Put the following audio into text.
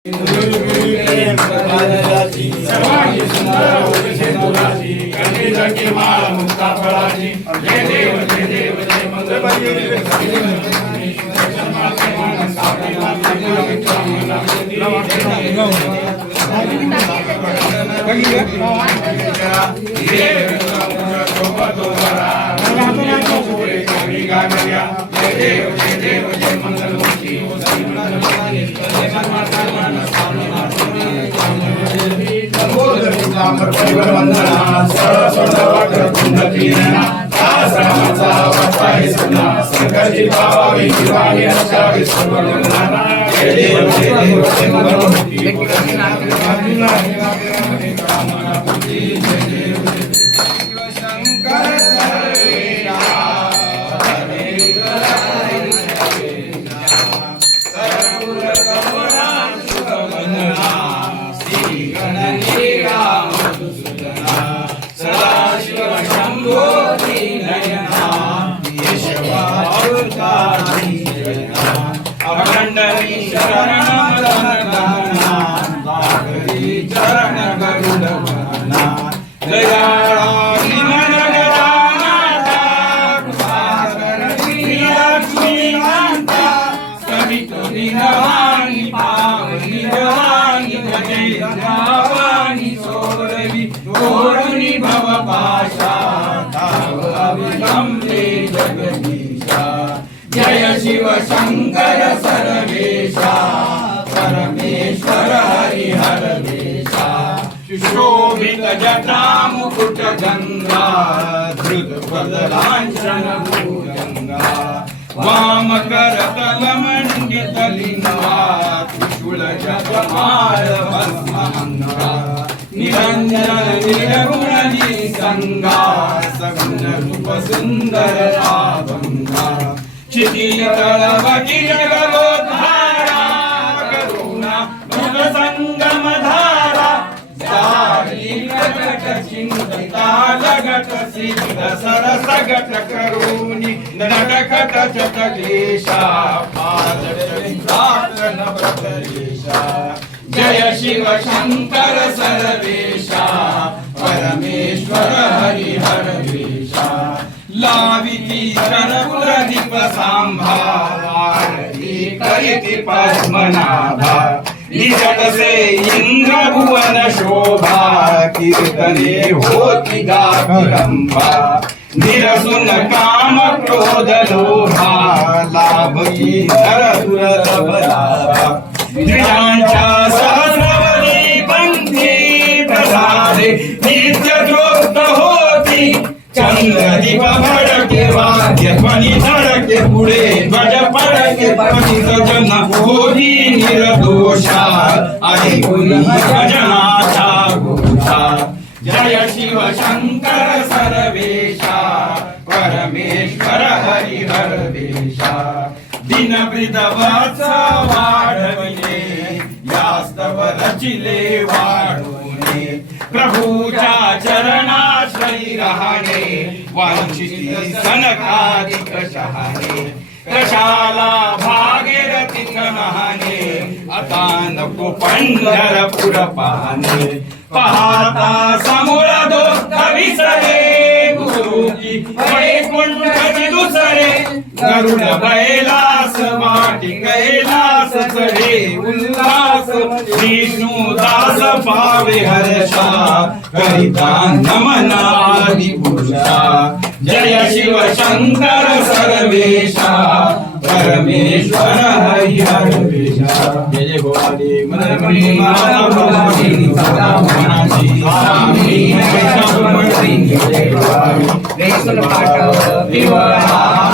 सर्वांगी सुंदर ओळखेंदुराची कंठीजंगी माळ मुक्ता फळाची जय देव जय देव जय मंगलमय जय शिव शंकर सर्वेशा परमेश्वर हरिहर वेशा सुशोभित जटा मुकुट गंगा धृत पदलांचन भुजंगा वाम करतल मंडित लिंगा त्रिशूल जपमाल भस्मंगा निरंजन निर्गुण निसंगा सगुण रूप सुंदर आभंगा क्षितिज तळवटी जगदोद्धारा करुणा भुज संगम धारा सारी प्रगट चिंतिता लगट सिद्ध सरस गट करुणी नटखट चटकेशा पादचरित्रार्थ नवतरेशा जय शिव शंकर सर्वेशा परमेश्वर हरिहर वेशा लाविती चरपुरदीप सांभारी करिति पद्मनाभा निजतसे इंद्र भुवन शोभा कीर्तने होती गाभिरंभा निरसुन काम क्रोध लोभा लाभकी नर दुर्लभ लाभा द्विजांच्या सहस्रवरी पंथी प्रसादे नित्य तृप्त होती चंद्रदीप भडके वाद्य ध्वनी धडके पुढे ध्वज पडके पतित जन होती निर्दोषा ऐकुनी भजनाचा घोषा जय शिव शंकर सर्वेशा परमेश्वर हरिहर वेशा दिन वृदवत्स वाढविले यास्तव रचिले वाढवणे प्रभूच्या चरणाश्रयी राहणे वांछिती सनकादिक शहाणे कशाला भागीरथी नहाणे आता नको पंढरपूर पाहणे पाहता समोर दुःख विसरे गुरु की वैकुंठची दुसरे गरुड बैलास वाटी कैलास चढे उल्हास विष्णु दास पावे हर्षा करिता नमनादि पुरुषा जय शिव शंकर सर्वेशा परमेश्वर हरिहर वेशा जय जय भवानी मनमणी माता भवानी सदा मनाची स्वामी वैष्णव मंडळी जय भवानी रेसन पाठव विवाह